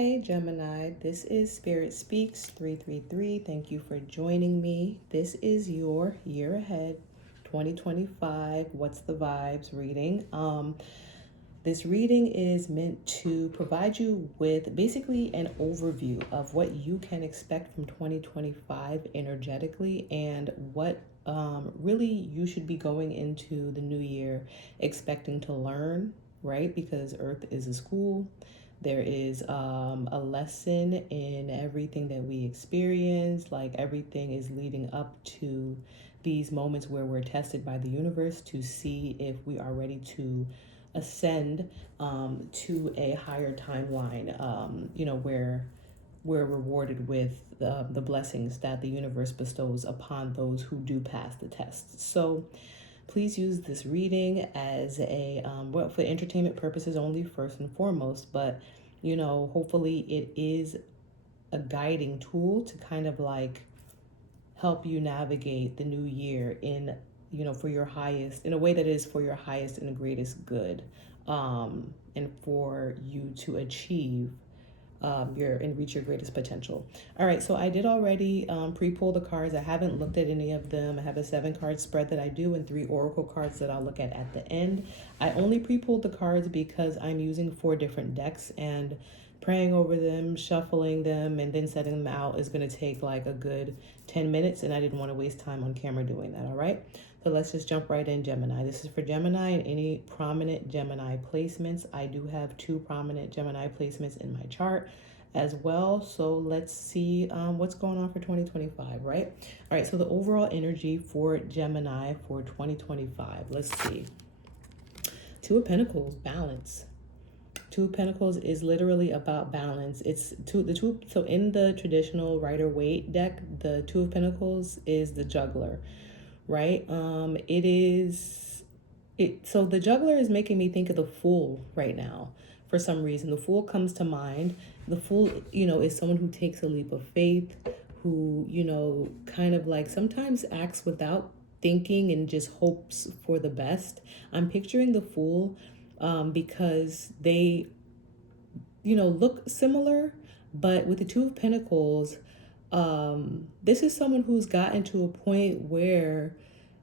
Hey Gemini, this is Spirit Speaks 333. Thank you for joining me. This is your year ahead 2025 What's the Vibes reading. This reading is meant to provide you with basically an overview of what you can expect from 2025 energetically and what really you should be going into the new year expecting to learn, right? Because Earth is a school. There is a lesson in everything that we experience, like everything is leading up to these moments where we're tested by the universe to see if we are ready to ascend to a higher timeline, where we're rewarded with the blessings that the universe bestows upon those who do pass the test. So please use this reading as a, for entertainment purposes only, first and foremost, but, hopefully it is a guiding tool to kind of like help you navigate the new year in, for your highest, in a way that is for your highest and greatest good, and for you to achieve and reach your greatest potential. All right, so I did already pre-pull the cards. I haven't looked at any of them. I have a 7-card spread that I do and 3 oracle cards that I'll look at the end. I only pre-pulled the cards because I'm using 4 different decks, and praying over them, shuffling them, and then setting them out is going to take like a good 10 minutes, and I didn't want to waste time on camera doing that. All right, so let's just jump right in. Gemini, this is for Gemini and any prominent Gemini placements. I do have 2 prominent Gemini placements in my chart as well, so let's see what's going on for 2025, right? All right, so the overall energy for Gemini for 2025, let's see. 2 of Pentacles, balance. 2 of Pentacles is literally about balance. It's so in the traditional Rider-Waite deck, the 2 of Pentacles is the juggler, right? So the juggler is making me think of the Fool right now. For some reason, the Fool comes to mind. The Fool, is someone who takes a leap of faith, who, kind of like sometimes acts without thinking and just hopes for the best. I'm picturing the Fool because they, look similar, but with the 2 of Pentacles, this is someone who's gotten to a point where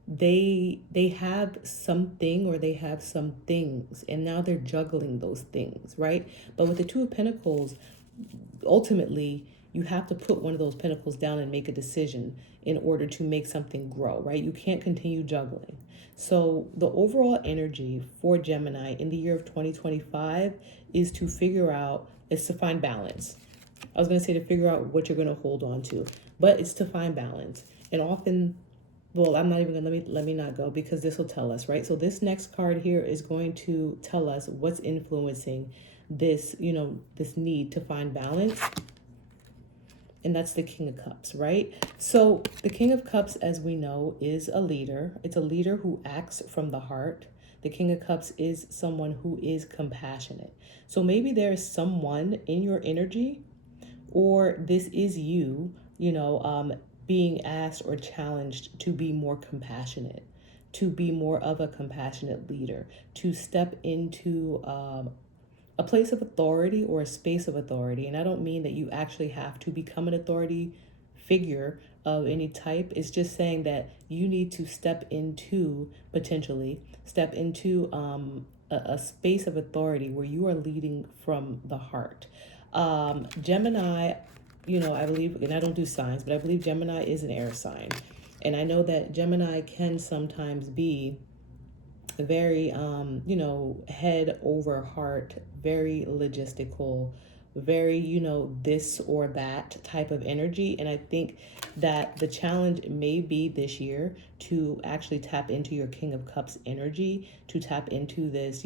they have something or they have some things, and now they're juggling those things, right? But with the 2 of Pentacles, ultimately, you have to put one of those pentacles down and make a decision in order to make something grow, right? You can't continue juggling. So the overall energy for Gemini in the year of 2025 is to find balance. I was going to say to figure out what you're going to hold on to, but it's to find balance. And often, well, I'm not even going to, let me not go because this will tell us, right? So this next card here is going to tell us what's influencing this, this need to find balance. And that's the King of Cups, right? So the King of Cups, as we know, is a leader. It's a leader who acts from the heart. The King of Cups is someone who is compassionate. So maybe there is someone in your energy, or this is you, being asked or challenged to be more compassionate, to be more of a compassionate leader, to step into a place of authority or a space of authority. And I don't mean that you actually have to become an authority figure of any type. It's just saying that you need to potentially step into a space of authority where you are leading from the heart. Gemini, I believe, and I don't do signs, but I believe Gemini is an air sign. And I know that Gemini can sometimes be very, head over heart, very logistical, very, this or that type of energy. And I think that the challenge may be this year to actually tap into your King of Cups energy, to tap into this,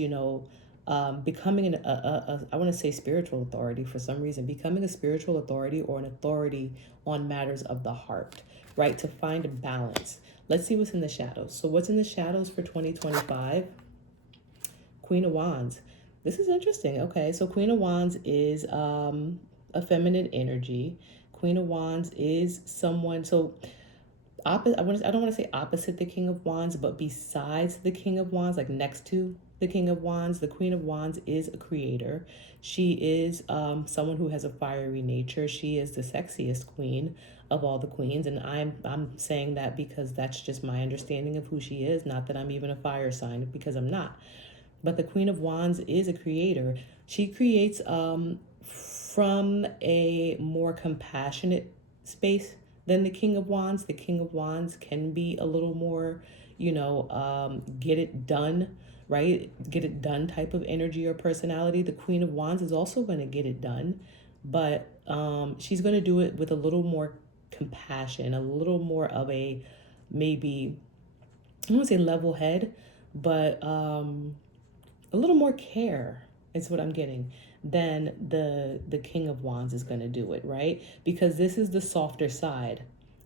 becoming I want to say spiritual authority for some reason, becoming a spiritual authority or an authority on matters of the heart, right? To find a balance. Let's see what's in the shadows. So what's in the shadows for 2025? Queen of Wands. This is interesting. Okay, so Queen of Wands is a feminine energy. Queen of Wands is someone, so I don't want to say opposite the King of Wands, but besides the King of Wands, like next to the King of Wands. The Queen of Wands is a creator. She is someone who has a fiery nature. She is the sexiest queen of all the queens, and I'm saying that because that's just my understanding of who she is. Not that I'm even a fire sign, because I'm not. But the Queen of Wands is a creator. She creates from a more compassionate space than the King of Wands. The King of Wands can be a little more, get it done, right? Get it done type of energy or personality. The Queen of Wands is also going to get it done, but she's going to do it with a little more compassion, a little more of a, maybe, I don't want to say level head, but a little more care is what I'm getting than the King of Wands is going to do it, right? Because this is the softer side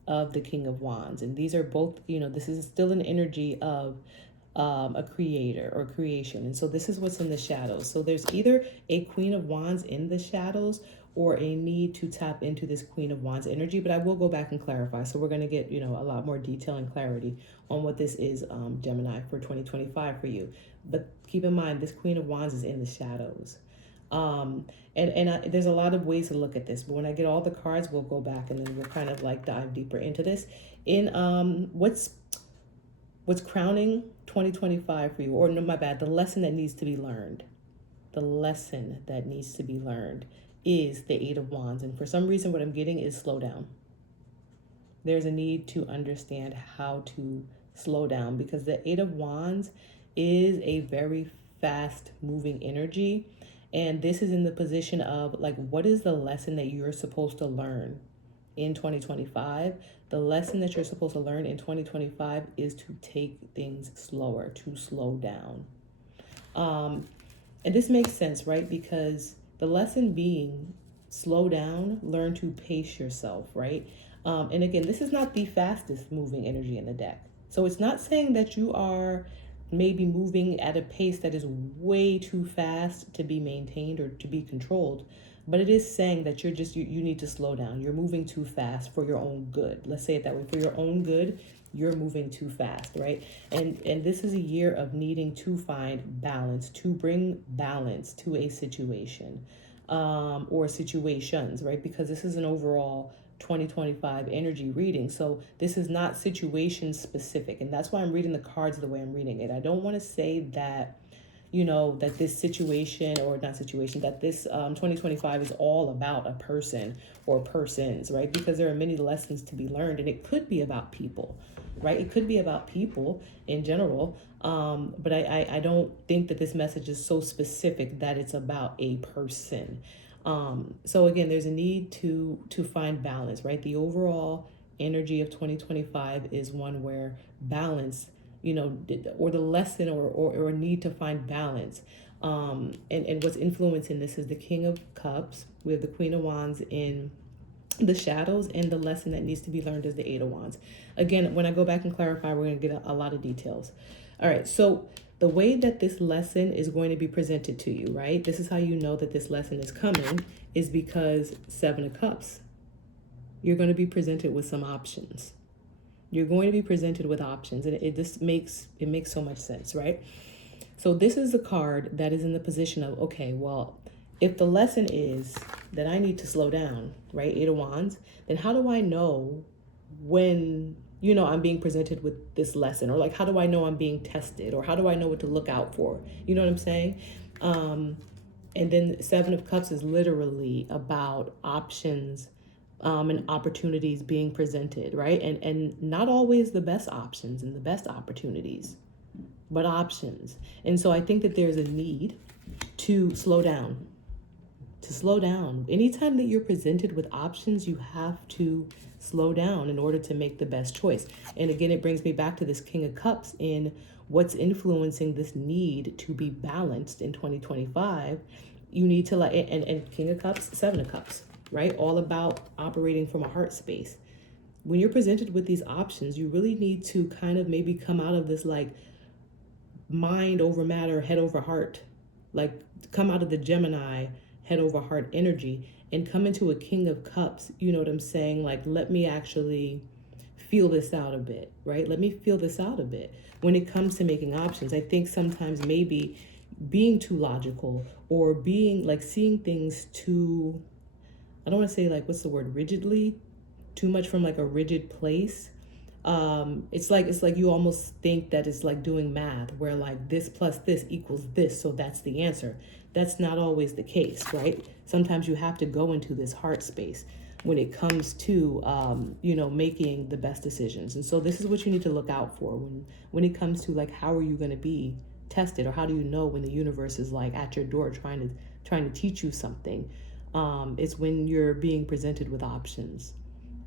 of the King of Wands. And these are both, this is still an energy of a creator or creation. And so this is what's in the shadows. So there's either a Queen of Wands in the shadows or a need to tap into this Queen of Wands energy. But I will go back and clarify. So we're going to get, a lot more detail and clarity on what this is, Gemini, for 2025 for you. But keep in mind, this Queen of Wands is in the shadows. There's a lot of ways to look at this, but when I get all the cards, we'll go back and then we'll kind of like dive deeper into this. In what's crowning 2025 for you, or no, my bad, the lesson that needs to be learned. The lesson that needs to be learned is the Eight of Wands. And for some reason, what I'm getting is slow down. There's a need to understand how to slow down, because the Eight of Wands is a very fast moving energy. And this is in the position of like, what is the lesson that you're supposed to learn in 2025? The lesson that you're supposed to learn in 2025 is to take things slower, to slow down. And this makes sense, right? Because the lesson being slow down, learn to pace yourself, right? And again, this is not the fastest moving energy in the deck. So it's not saying that you are maybe moving at a pace that is way too fast to be maintained or to be controlled, but it is saying that you need to slow down. You're moving too fast for your own good. Let's say it that way. For your own good, you're moving too fast, right? And this is a year of needing to find balance, to bring balance to a situation or situations, right? Because this is an overall 2025 energy reading. So this is not situation specific. And that's why I'm reading the cards the way I'm reading it. I don't want to say that, that this situation or not situation, that this 2025 is all about a person or persons, right? Because there are many lessons to be learned, and it could be about people, right? It could be about people in general. But I don't think that this message is so specific that it's about a person. So again, there's a need to find balance, right? The overall energy of 2025 is one where balance, or the lesson or need to find balance. And what's influencing this is the King of Cups with the Queen of Wands in the shadows, and the lesson that needs to be learned is the Eight of Wands. Again, when I go back and clarify, we're going to get a lot of details. All right, so the way that this lesson is going to be presented to you, right? This is how you know that this lesson is coming, is because Seven of Cups. You're going to be presented with some options. You're going to be presented with options, and it makes so much sense, right? So this is a card that is in the position of, okay, well, if the lesson is that I need to slow down, right? Eight of Wands, then how do I know when, I'm being presented with this lesson? Or like, how do I know I'm being tested? Or how do I know what to look out for? You know what I'm saying? And then Seven of Cups is literally about options and opportunities being presented, right? And not always the best options and the best opportunities, but options. And so I think that there's a need to slow down. To slow down. Anytime that you're presented with options, you have to slow down in order to make the best choice. And again, it brings me back to this King of Cups in what's influencing this need to be balanced in 2025. You need to and King of Cups, Seven of Cups, right? All about operating from a heart space. When you're presented with these options, you really need to kind of maybe come out of this like mind over matter, head over heart, like come out of the Gemini head over heart energy and come into a King of Cups. You know what I'm saying? Like, let me actually feel this out a bit, right? Let me feel this out a bit. When it comes to making options, I think sometimes maybe being too logical, or being like seeing things too, I don't want to say like, what's the word, rigidly, too much from like a rigid place. It's like you almost think that it's like doing math, where like this plus this equals this, so that's the answer. That's not always the case, right? Sometimes you have to go into this heart space when it comes to making the best decisions. And so this is what you need to look out for when it comes to like, how are you going to be tested, or how do you know when the universe is like at your door trying to teach you something. It's when you're being presented with options,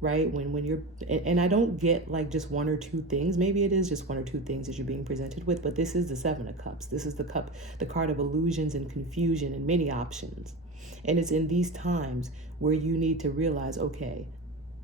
right? When you're, and I don't get like just one or two things. Maybe it is just one or two things that you're being presented with, but this is the Seven of Cups. This is the card of illusions and confusion and many options. And it's in these times where you need to realize, okay,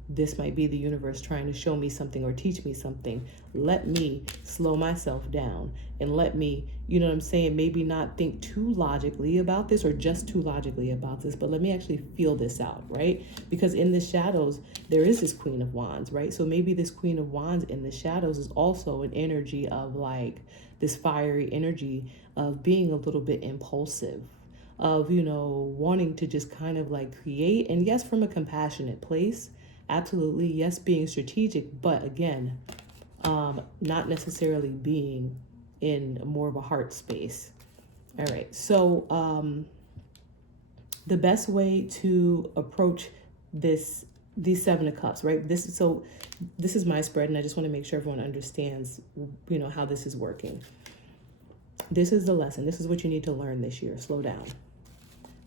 this might be the universe trying to show me something or teach me something. Let me slow myself down and let me, you know what I'm saying, maybe not think too logically about this or just too logically about this, but let me actually feel this out, right? Because in the shadows, there is this Queen of Wands, right? So maybe this Queen of Wands in the shadows is also an energy of like this fiery energy of being a little bit impulsive, of, wanting to just kind of like create. And yes, from a compassionate place. Absolutely, yes, being strategic, but again, not necessarily being in more of a heart space. All right, so the best way to approach these Seven of Cups, right? This is my spread, and I just want to make sure everyone understands, how this is working. This is the lesson. This is what you need to learn this year. Slow down.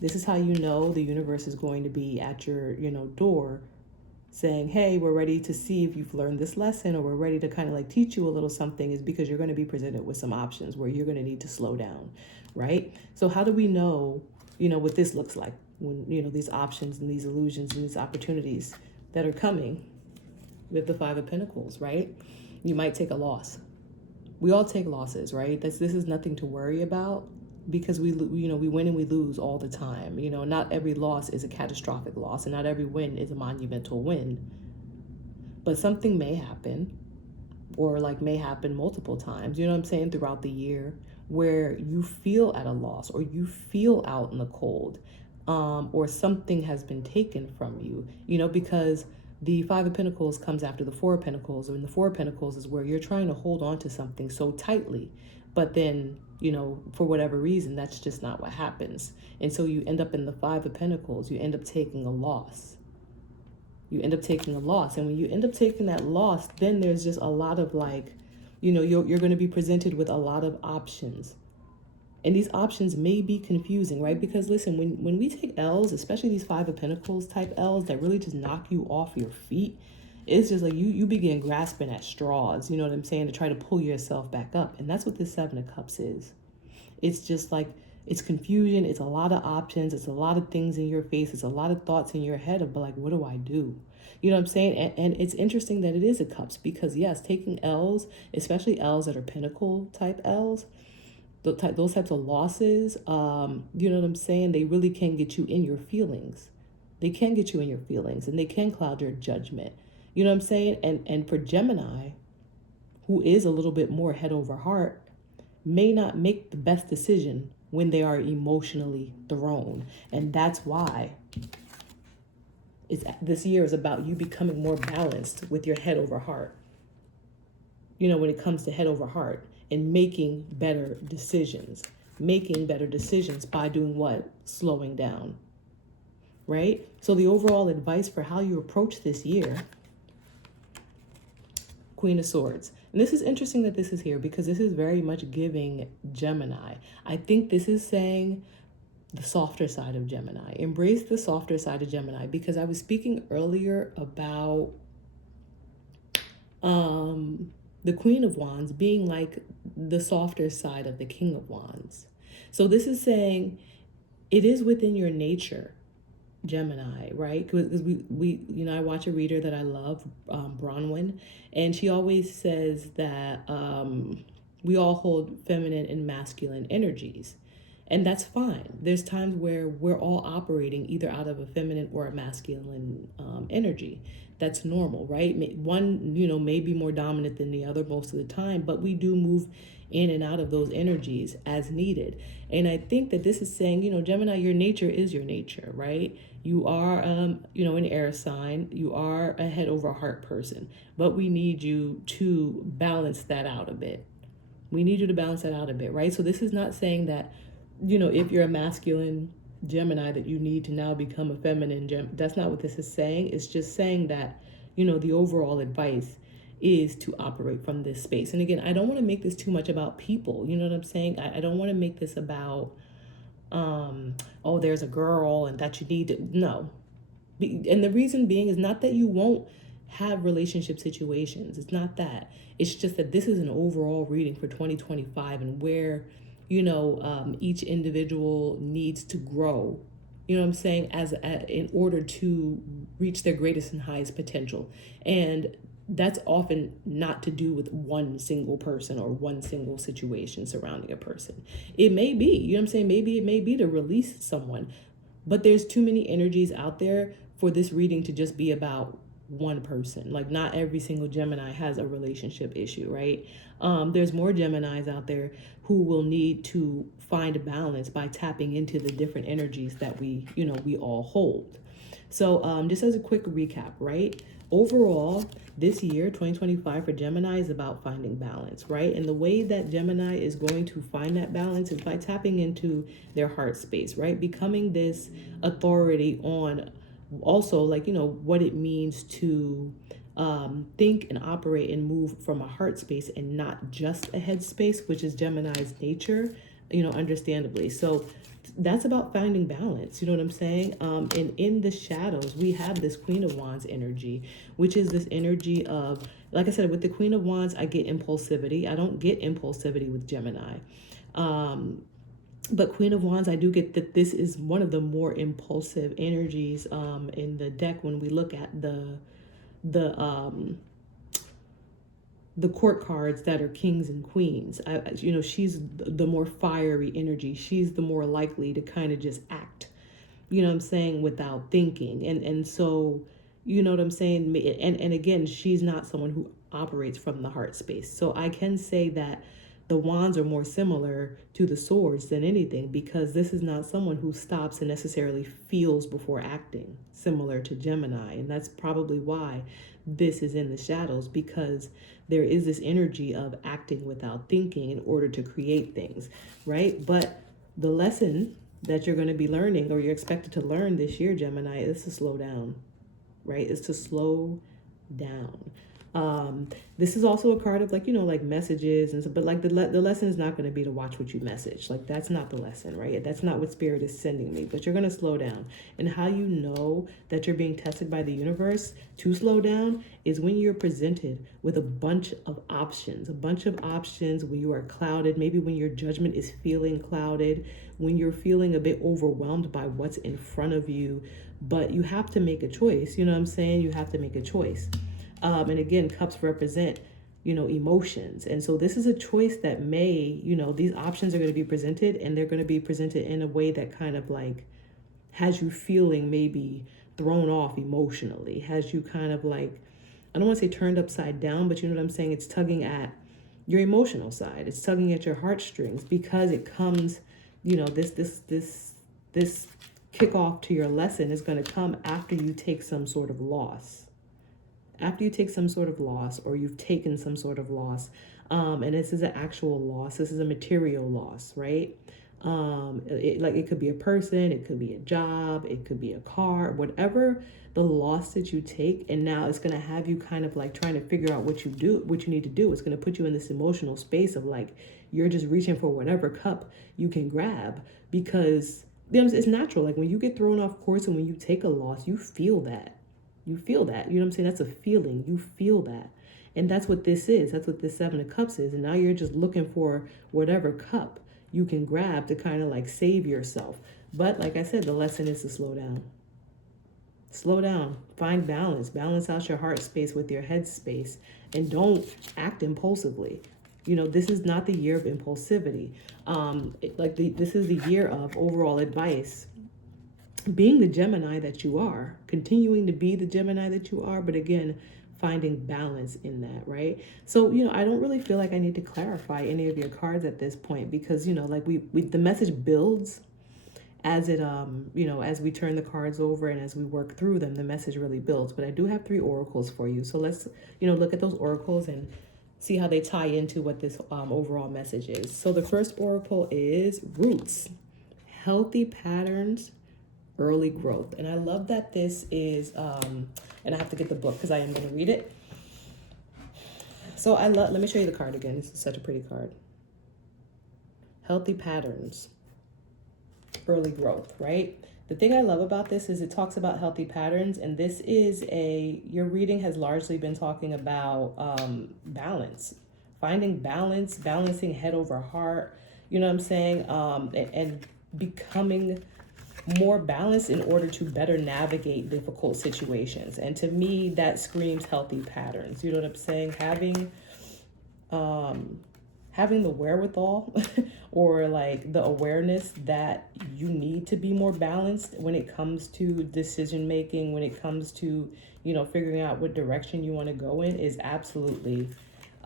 This is how you know the universe is going to be at your, door, saying, hey, we're ready to see if you've learned this lesson, or we're ready to kind of like teach you a little something, is because you're going to be presented with some options where you're going to need to slow down, right? So how do we know, what this looks like when, these options and these illusions and these opportunities that are coming with the Five of Pentacles, right? You might take a loss. We all take losses, right? This is nothing to worry about, because we win and we lose all the time. Not every loss is a catastrophic loss, and not every win is a monumental win. But something may happen, or like may happen multiple times, throughout the year, where you feel at a loss, or you feel out in the cold, or something has been taken from you, because the Five of Pentacles comes after the Four of Pentacles, and the Four of Pentacles is where you're trying to hold on to something so tightly, but then, for whatever reason, that's just not what happens. And so you end up in the Five of Pentacles, you end up taking a loss. And when you end up taking that loss, then there's just a lot of like, you're going to be presented with a lot of options. And these options may be confusing, right? Because listen, when we take L's, especially these Five of Pentacles type L's that really just knock you off your feet, it's just like you begin grasping at straws, to try to pull yourself back up. And that's what this Seven of Cups is. It's just like, it's confusion. It's a lot of options. It's a lot of things in your face. It's a lot of thoughts in your head of like, what do I do? And it's interesting that it is a Cups, because yes, taking L's, especially L's that are Pentacle type L's, those types of losses, they really can get you in your feelings. They can get you in your feelings, and they can cloud your judgment. And for Gemini, who is a little bit more head over heart, may not make the best decision when they are emotionally thrown. And that's why this year is about you becoming more balanced with your head over heart. When it comes to head over heart, and making better decisions by doing what? Slowing down, right? So the overall advice for how you approach this year, Queen of Swords. And this is interesting that this is here, because this is very much giving Gemini. I think this is saying the softer side of Gemini. Embrace the softer side of Gemini, because I was speaking earlier about the Queen of Wands being like the softer side of the King of Wands. So this is saying it is within your nature, Gemini, right? Because we I watch a reader that I love, Bronwyn, and she always says that we all hold feminine and masculine energies. And that's fine. There's times where we're all operating either out of a feminine or a masculine energy. That's normal, right? One, may be more dominant than the other most of the time, but we do move in and out of those energies as needed. And I think that this is saying, Gemini, your nature is your nature, right? You are, an air sign. You are a head over heart person, but we need you to balance that out a bit. We need you to balance that out a bit, right? So this is not saying that, if you're a masculine Gemini, that you need to now become a feminine Gem. That's not what this is saying. It's just saying that, the overall advice is to operate from this space. And again, I don't want to make this too much about people. You know what I'm saying? I don't want to make this about, oh, there's a girl and that you need to, no. And the reason being is not that you won't have relationship situations. It's not that. It's just that this is an overall reading for 2025 and where, each individual needs to grow. You know what I'm saying? In order to reach their greatest and highest potential. And that's often not to do with one single person or one single situation surrounding a person. It may be, what I'm saying? Maybe it may be to release someone, but there's too many energies out there for this reading to just be about one person. Like, not every single Gemini has a relationship issue, right? There's more Geminis out there who will need to find a balance by tapping into the different energies that we all hold. So just as a quick recap, right? Overall, this year, 2025 for Gemini is about finding balance, right? And the way that Gemini is going to find that balance is by tapping into their heart space, right? Becoming this authority on also, what it means to think and operate and move from a heart space and not just a head space, which is Gemini's nature, understandably. So that's about finding balance. You know what I'm saying? And in the shadows, we have this Queen of Wands energy, which is this energy of, like I said, with the Queen of Wands, I get impulsivity. I don't get impulsivity with Gemini. But Queen of Wands, I do get that this is one of the more impulsive energies in the deck when we look at the court cards that are kings and queens. She's the more fiery energy. She's the more likely to kind of just act, what I'm saying, without thinking. And so, you know what I'm saying? And again, she's not someone who operates from the heart space. So I can say that the wands are more similar to the swords than anything, because this is not someone who stops and necessarily feels before acting, similar to Gemini. And that's probably why this is in the shadows, because there is this energy of acting without thinking in order to create things, right? But the lesson that you're going to be learning, or you're expected to learn this year, Gemini, is to slow down, right? Is to slow down. This is also a card of like messages and so, but like the lesson is not going to be to watch what you message. Like, that's not the lesson, right? That's not what Spirit is sending me, but you're going to slow down. And how you know that you're being tested by the universe to slow down is when you're presented with a bunch of options, when you are clouded, maybe when your judgment is feeling clouded, when you're feeling a bit overwhelmed by what's in front of you, but you have to make a choice. You know what I'm saying? You have to make a choice. And again, cups represent, emotions. And so this is a choice that may, these options are going to be presented, and they're going to be presented in a way that kind of like has you feeling maybe thrown off emotionally, has you kind of like, I don't want to say turned upside down, but you know what I'm saying? It's tugging at your emotional side. It's tugging at your heartstrings, because it comes, this kickoff to your lesson is going to come after you take some sort of loss. After you take some sort of loss, or you've taken some sort of loss, and this is an actual loss, this is a material loss, right? It could be a person, it could be a job, it could be a car, whatever the loss that you take, and now it's going to have you kind of like trying to figure out what you need to do. It's going to put you in this emotional space of like, you're just reaching for whatever cup you can grab, because it's natural. Like, when you get thrown off course and when you take a loss, you feel that. You know what I'm saying? That's a feeling. You feel that. And that's what this is. That's what this Seven of Cups is. And now you're just looking for whatever cup you can grab to kind of like save yourself. But like I said, the lesson is to slow down. Slow down. Find balance. Balance out your heart space with your head space. And don't act impulsively. This is not the year of impulsivity. This is the year of overall advice. Being the Gemini that you are, continuing to be the Gemini that you are, but again, finding balance in that, right? So, I don't really feel like I need to clarify any of your cards at this point because, the message builds as it, as we turn the cards over and as we work through them, the message really builds. But I do have 3 oracles for you. So let's, look at those oracles and see how they tie into what this overall message is. So the first oracle is roots, healthy patterns, early growth. And I love that this is, and I have to get the book because I am going to read it. So let me show you the card again. This is such a pretty card. Healthy patterns, early growth, right? The thing I love about this is it talks about healthy patterns, and this is your reading has largely been talking about balance, finding balance, balancing head over heart, you know what I'm saying? And becoming more balanced in order to better navigate difficult situations. And to me, that screams healthy patterns. You know what I'm saying? Having the wherewithal or like the awareness that you need to be more balanced when it comes to decision making, when it comes to, figuring out what direction you want to go in is absolutely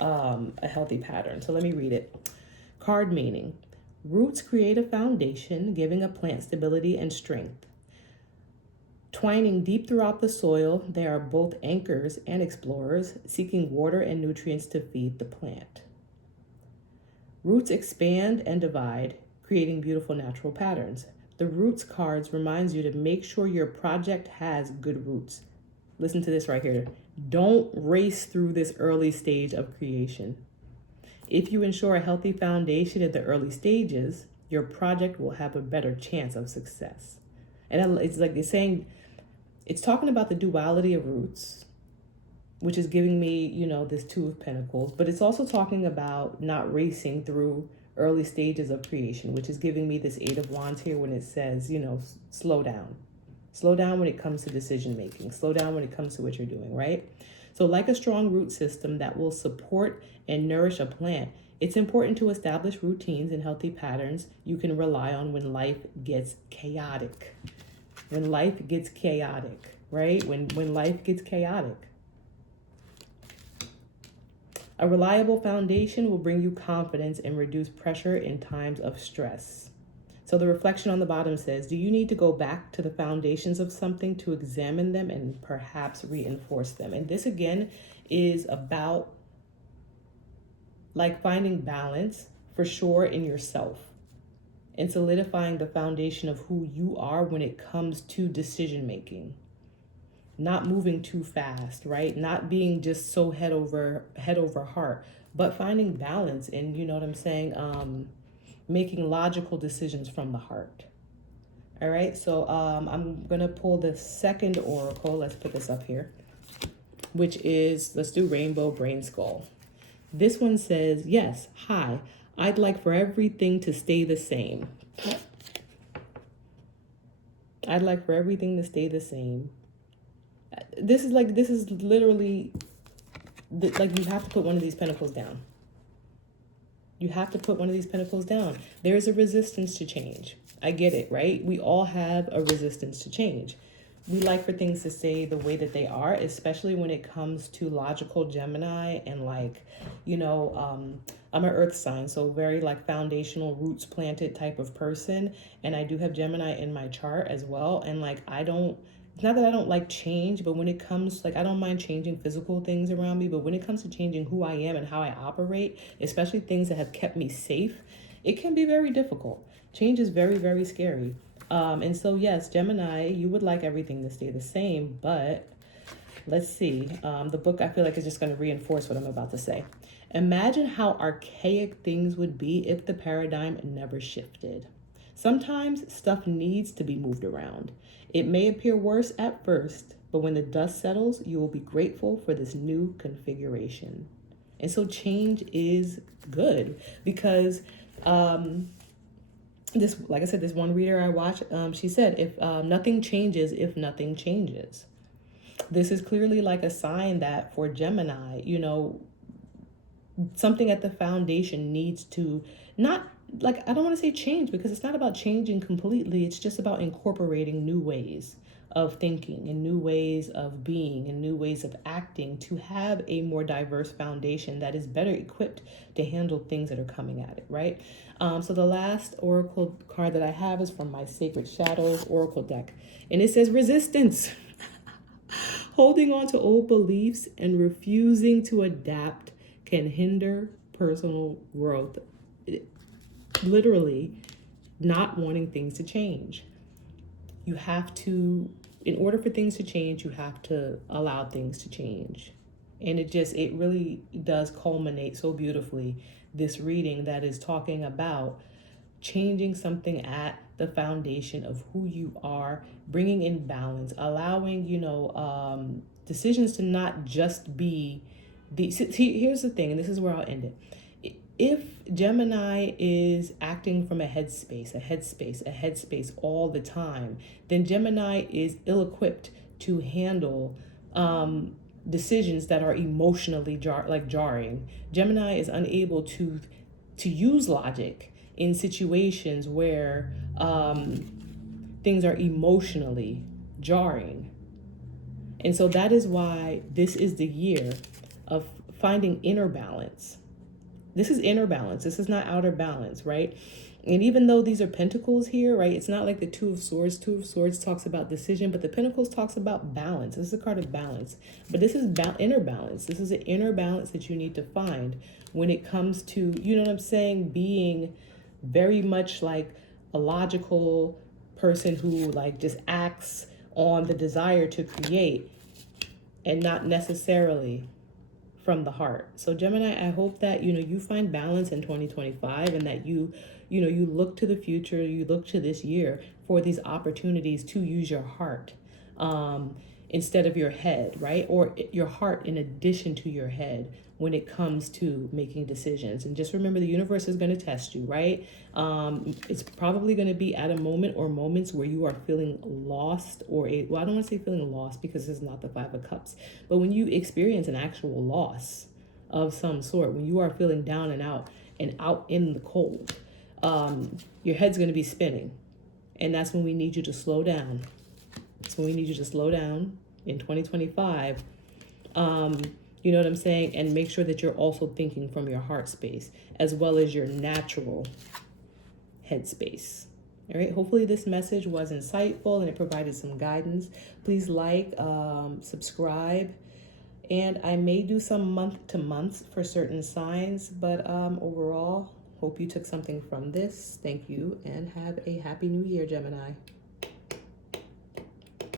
a healthy pattern. So let me read it. Card meaning: roots create a foundation, giving a plant stability and strength. Twining deep throughout the soil, they are both anchors and explorers, seeking water and nutrients to feed the plant. Roots expand and divide, creating beautiful natural patterns. The roots cards reminds you to make sure your project has good roots. Listen to this right here. Don't race through this early stage of creation. If you ensure a healthy foundation at the early stages, your project will have a better chance of success. And it's like they're saying, it's talking about the duality of roots, which is giving me, this 2 of Pentacles, but it's also talking about not racing through early stages of creation, which is giving me this 8 of Wands here when it says, slow down. Slow down when it comes to decision making. Slow down when it comes to what you're doing, right? So like a strong root system that will support and nourish a plant, it's important to establish routines and healthy patterns you can rely on when life gets chaotic. When life gets chaotic, right? When life gets chaotic. A reliable foundation will bring you confidence and reduce pressure in times of stress. So the reflection on the bottom says, do you need to go back to the foundations of something to examine them and perhaps reinforce them? And this again is about like finding balance for sure in yourself and solidifying the foundation of who you are when it comes to decision making. Not moving too fast, right? Not being just so head over heart, but finding balance and, you know what I'm saying, making logical decisions from the heart. All right, so I'm gonna pull the second oracle. Let's put this up here, which is, let's do Rainbow Brain Skull. This one says, yes, hi, I'd like for everything to stay the same. I'd like for everything to stay the same. This is literally, like you have to put one of these pentacles down. You have to put one of these pentacles down. There's a resistance to change. I get it, right? We all have a resistance to change. We like for things to stay the way that they are, especially when it comes to logical Gemini and like, I'm an earth sign, so very like foundational roots planted type of person. And I do have Gemini in my chart as well. And like, it's not that I don't like change, but when it comes, like, I don't mind changing physical things around me, but when it comes to changing who I am and how I operate, especially things that have kept me safe, it can be very difficult. Change is very, very scary. And so, yes, Gemini, you would like everything to stay the same, but let's see. The book, I feel like, is just going to reinforce what I'm about to say. Imagine how archaic things would be if the paradigm never shifted. Sometimes stuff needs to be moved around. It may appear worse at first, but when the dust settles, you will be grateful for this new configuration. And so change is good because this, like I said, this one reader I watched, she said, if nothing changes, if nothing changes. This is clearly like a sign that for Gemini, something at the foundation needs to not, like, I don't want to say change, because it's not about changing completely. It's just about incorporating new ways of thinking and new ways of being and new ways of acting to have a more diverse foundation that is better equipped to handle things that are coming at it, right? So the last oracle card that I have is from my Sacred Shadows oracle deck, and it says resistance. Holding on to old beliefs and refusing to adapt can hinder personal growth. Literally, not wanting things to change. You have to, in order for things to change, you have to allow things to change. And it really does culminate so beautifully, this reading that is talking about changing something at the foundation of who you are, bringing in balance, allowing, decisions to not just be see, here's the thing, and this is where I'll end it. If Gemini is acting from a headspace all the time, then Gemini is ill-equipped to handle decisions that are emotionally jarring. Gemini is unable to use logic in situations where things are emotionally jarring. And so that is why this is the year of finding inner balance. This is inner balance. This is not outer balance, right? And even though these are pentacles here, right, it's not like the Two of Swords. Two of Swords talks about decision, but the Pentacles talks about balance. This is a card of balance. But this is inner balance. This is an inner balance that you need to find when it comes to, you know what I'm saying, being very much like a logical person who like just acts on the desire to create and not necessarily from the heart. So Gemini, I hope that, you find balance in 2025, and that you look to the future, you look to this year for these opportunities to use your heart instead of your head, right? Or your heart in addition to your head when it comes to making decisions. And just remember, the universe is going to test you, right? It's probably going to be at a moment or moments where you are feeling lost, or I don't want to say feeling lost because this is not the Five of Cups, but when you experience an actual loss of some sort, when you are feeling down and out in the cold, your head's going to be spinning. And that's when we need you to slow down. That's when we need you to slow down in 2025. You know what I'm saying? And make sure that you're also thinking from your heart space as well as your natural head space. All right. Hopefully this message was insightful and it provided some guidance. Please like, subscribe, and I may do some month to months for certain signs, but overall, hope you took something from this. Thank you, and have a happy new year, Gemini.